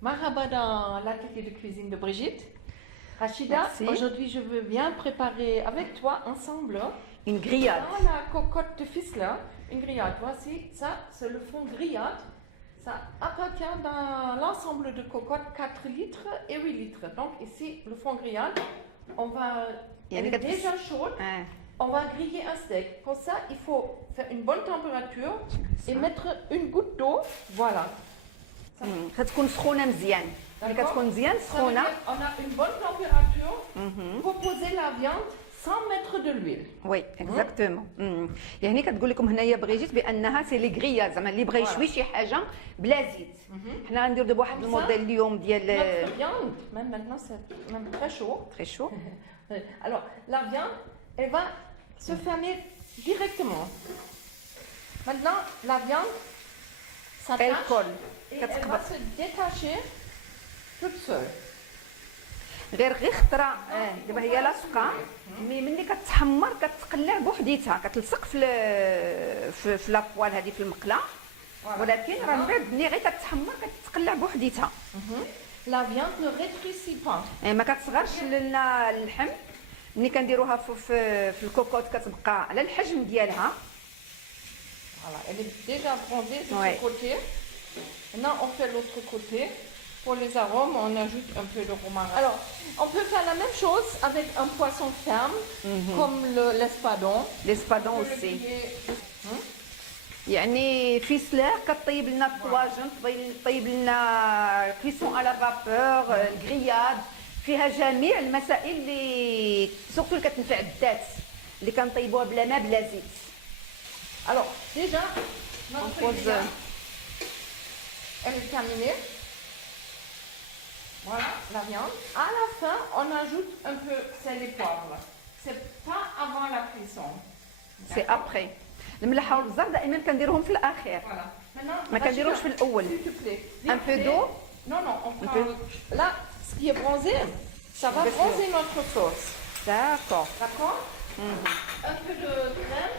Marhaba dans l'atelier de cuisine de Brigitte. Rachida, Merci. aujourd'hui je veux bien préparer avec toi ensemble Une grillade. dans la cocotte de ficelin, une grillade. Voici, ça c'est le fond grillade. Ça appartient dans l'ensemble de cocotte 4 litres et 8 litres. Donc ici, le fond grillade, elle est déjà chaude. Ah. On va griller un steak. Pour ça, il faut faire une bonne température et mettre une goutte d'eau. Voilà. كتكون سخونه مزيان ملي كتكون مزيان Ça veut سخونه. dire on a une bonne température pour poser la viande sans mettre de l'huile. وي اكزاكتومون. يعني كتقول لكم هنايا بغيجيت بانها سي لي غريا زعما اللي بغى يشوي شي حاجه بلا زيت. حنا غنديرو دابا واحد الموديل اليوم ديال Notre viande, même maintenant c'est même très chaud. تري شو. Alors la viande, elle va se fermer directement. Maintenant la viande s'attache الكل et elle va se détacher toute seule. غير خطره دابا هي لاصقه مي ملي كتحمر كتقلع بوحديتها كتلصق في لابوال هذه في المقله ولكن راه من بعد ملي غير كتحمر كتقلع بوحديتها. La viande ne rétrécit pas. ما كتصغرش لنا اللحم ملي كنديروها في الكوكوط كتبقى على الحجم ديالها. Voilà, elle est déjà bronzée de Ouais. ce côté. Maintenant, on fait l'autre côté. Pour les arômes, on ajoute un peu de romarin. Alors, on peut faire la même chose avec un poisson ferme, comme l'espadon. ليسبادون On peut le اوسي griller. يعني في سلاح كطيب لنا الطواجن طيب لنا كويسون على فابور الكرياد فيها جميع المسائل اللي سورتو اللي كتنفع الذات اللي كنطيبوها بلا ما بلا زيت. Alors, déjà, notre On pose, grillade, elle est terminée. Voilà, la viande. À la fin, on ajoute un peu sel et poivre. C'est pas avant la cuisson. سي ابخي الملح والبزار دائما كنديرهم في الاخير Voilà. Maintenant, ما كنديروش في الاول. s'il te plaît. Un peu d'eau. Non, non, on prend. peu. Là, ce qui est bronzé, ça va Bien sûr. bronzer notre sauce. داكور. D'accord. Un peu de crème,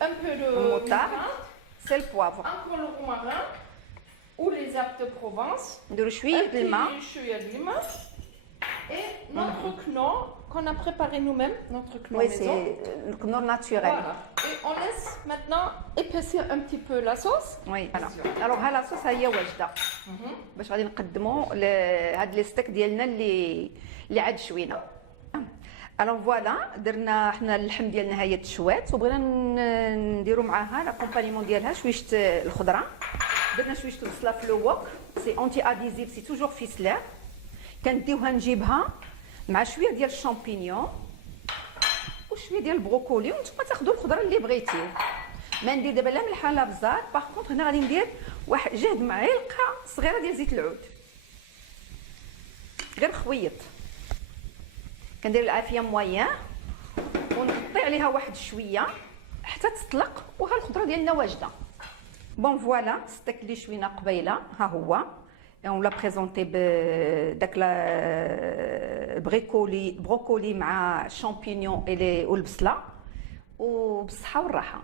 un peu de Moutarde. moutarde, سي البوافر encore le romarin ou les herbes de Provence. نديرو شويه د الماء. شوية de limon. Et notre knorr qu'on a préparé nous-mêmes, notre knorr وي maison. سي الكنور ناتشورال. Voilà. Et on laisse maintenant épaissir un petit peu la sauce. وي الوغ ها لاصوص هي واجده باش غادي نقدموا هاد لي ستيك ديالنا اللي عاد شوينا. الوغ فوالا درنا حنا اللحم ديالنا هي تشوات وبغينا نديروا معاها لاكومبانيمون ديالها شويش الخضره. درنا شويش البصله في لو ووك سي اونتي اديزيف سي توجور فيسلار كنديوها نجيبها مع شويه ديال الشامبينيون وشويه ديال البروكولي وانتم تاخذوا الخضره اللي بغيتيه. ما ندير دابا لا ملحه لا بزار. باغ كونطخ هنا غادي ندير واحد جهد معلقه صغيره ديال زيت العود غير خويط. كندير العافيه مويان ونغطي عليها واحد شويه حتى تطلق وها الخضره ديالنا واجده. بون فوالا ستيك اللي شوينا قبيله ها هو اون لا بريزونتي بداك بروكولي مع الشامبينيون والبصله وبالصحه والراحه.